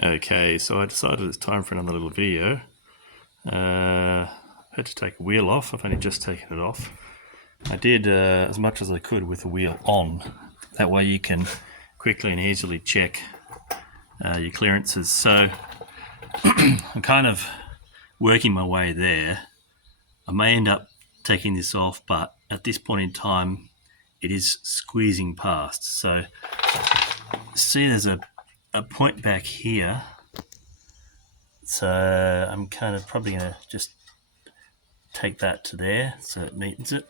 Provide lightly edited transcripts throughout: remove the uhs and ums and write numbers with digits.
Okay, so I decided it's time for another little video. Had to take a wheel off. I've only just taken it off. I did as much as I could with the wheel on. That way you can quickly and easily check your clearances. So I'm kind of working my way there. I may end up taking this off, but at this point in time, it is squeezing past. So see, there's a point back here. So I'm kind of probably going to just take that to there so it meets it.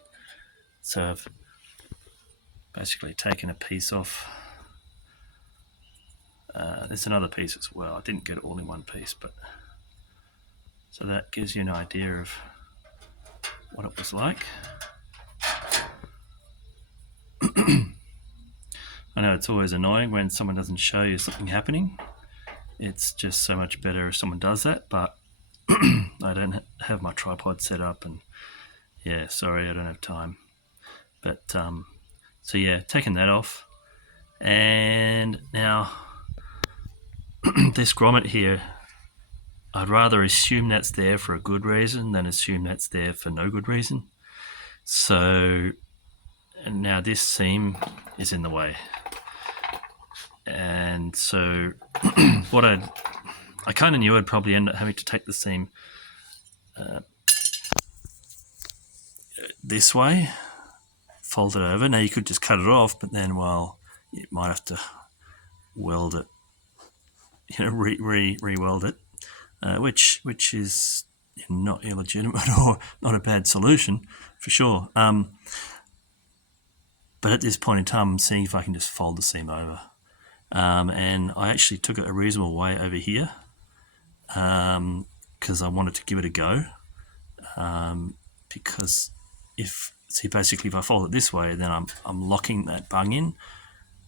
So I've basically taken a piece off. There's another piece as well. I didn't get it all in one piece, but so that gives you an idea of what it was like. I know it's always annoying when someone doesn't show you something happening. It's just so much better if someone does that, but I don't have my tripod set up, and yeah, sorry, I don't have time. But so yeah, taking that off, and now this grommet here, I'd rather assume that's there for a good reason than assume that's there for no good reason. So and now this seam is in the way, and so what I kind of knew I'd probably end up having to take the seam this way, fold it over. Now you could just cut it off, but then, well, you might have to weld it, re-weld it, which is not illegitimate or not a bad solution for sure. But at this point in time, I'm seeing if I can just fold the seam over. And I actually took it a reasonable way over here because I wanted to give it a go. Because if I fold it this way, then I'm locking that bung in.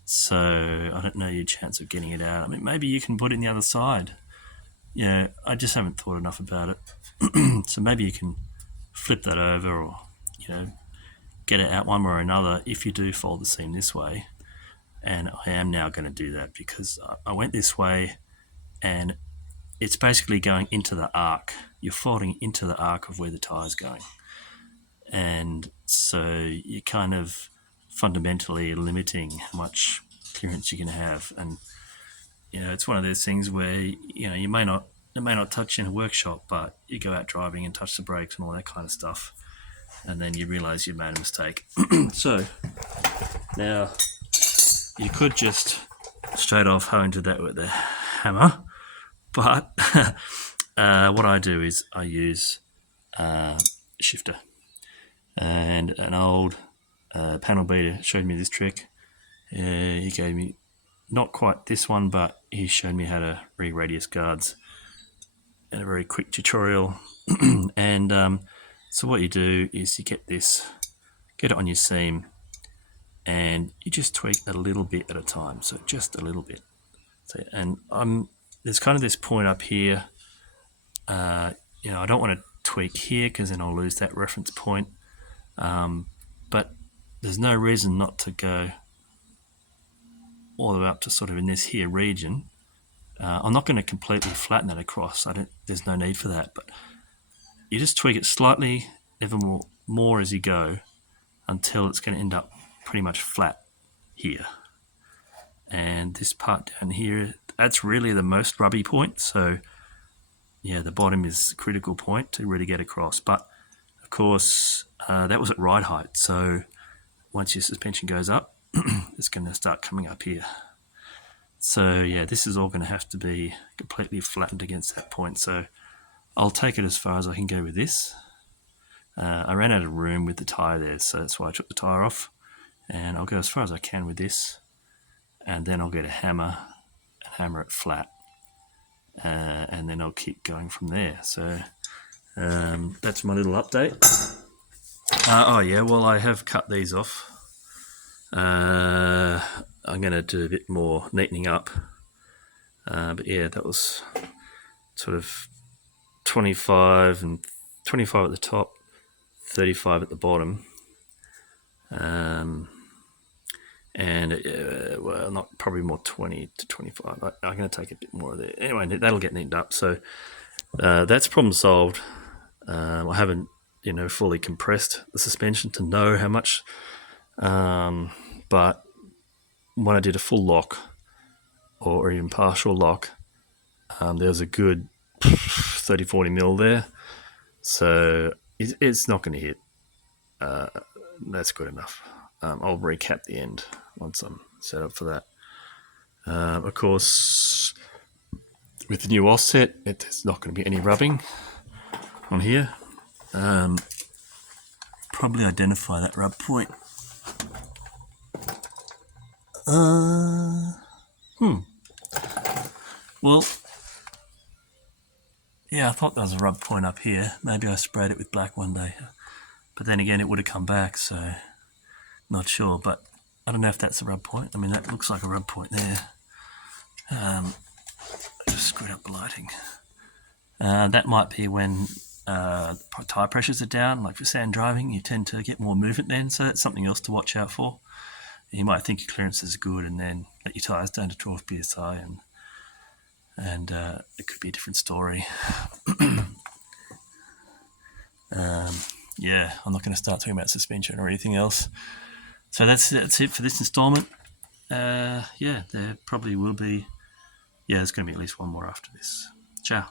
So I don't know your chance of getting it out. I mean, maybe you can put it in the other side. Yeah, I just haven't thought enough about it. So maybe you can flip that over, or get it out one way or another if you do fold the seam this way. And I am now going to do that because I went this way, and it's basically going into the arc. You're folding into the arc of where the tire's going. And so you're kind of fundamentally limiting how much clearance you can have. And it's one of those things where it may not touch in a workshop, but you go out driving and touch the brakes and all that kind of stuff, and then you realize you've made a mistake. So now you could just straight off hoe into that with the hammer, but what I do is I use a shifter. And an old panel beater showed me this trick. He gave me not quite this one, but he showed me how to re-radius guards in a very quick tutorial. And so what you do is you get it on your seam, and you just tweak a little bit at a time. So just a little bit. So, and there's kind of this point up here. I don't want to tweak here because then I'll lose that reference point. But there's no reason not to go all the way up to sort of in this here region. I'm not going to completely flatten it across. There's no need for that, but you just tweak it slightly, ever more as you go, until it's going to end up pretty much flat here. And this part down here, that's really the most rubby point. So yeah, the bottom is the critical point to really get across. But of course, that was at ride height. So once your suspension goes up, it's going to start coming up here. So yeah, this is all going to have to be completely flattened against that point. So I'll take it as far as I can go with this. I ran out of room with the tire there, so that's why I took the tire off. And I'll go as far as I can with this, and then I'll get a hammer and hammer it flat. And then I'll keep going from there. So that's my little update. I have cut these off. I'm going to do a bit more neatening up. But yeah, that was sort of 25 and 25 at the top, 35 at the bottom. and well, not probably more 20 to 25. I'm going to take a bit more of that. Anyway, that'll get neatened up. So that's problem solved. I haven't, fully compressed the suspension to know how much, but when I did a full lock or even partial lock, there was a good 30-40 mil there. So it's not going to hit. That's good enough. I'll recap the end once I'm set up for that. Of course, with the new offset, there's not going to be any rubbing on here. Probably identify that rub point. Well, yeah, I thought there was a rub point up here. Maybe I sprayed it with black one day. But then again, it would have come back, so not sure. But I don't know if that's a rub point. I mean, that looks like a rub point there. Just screwed up the lighting. That might be when tyre pressures are down. Like for sand driving, you tend to get more movement then, so that's something else to watch out for. You might think your clearance is good and then let your tyres down to 12 psi, and it could be a different story. Yeah, I'm not going to start talking about suspension or anything else. So that's it for this installment. Yeah, there probably will be. Yeah, there's going to be at least one more after this. Ciao.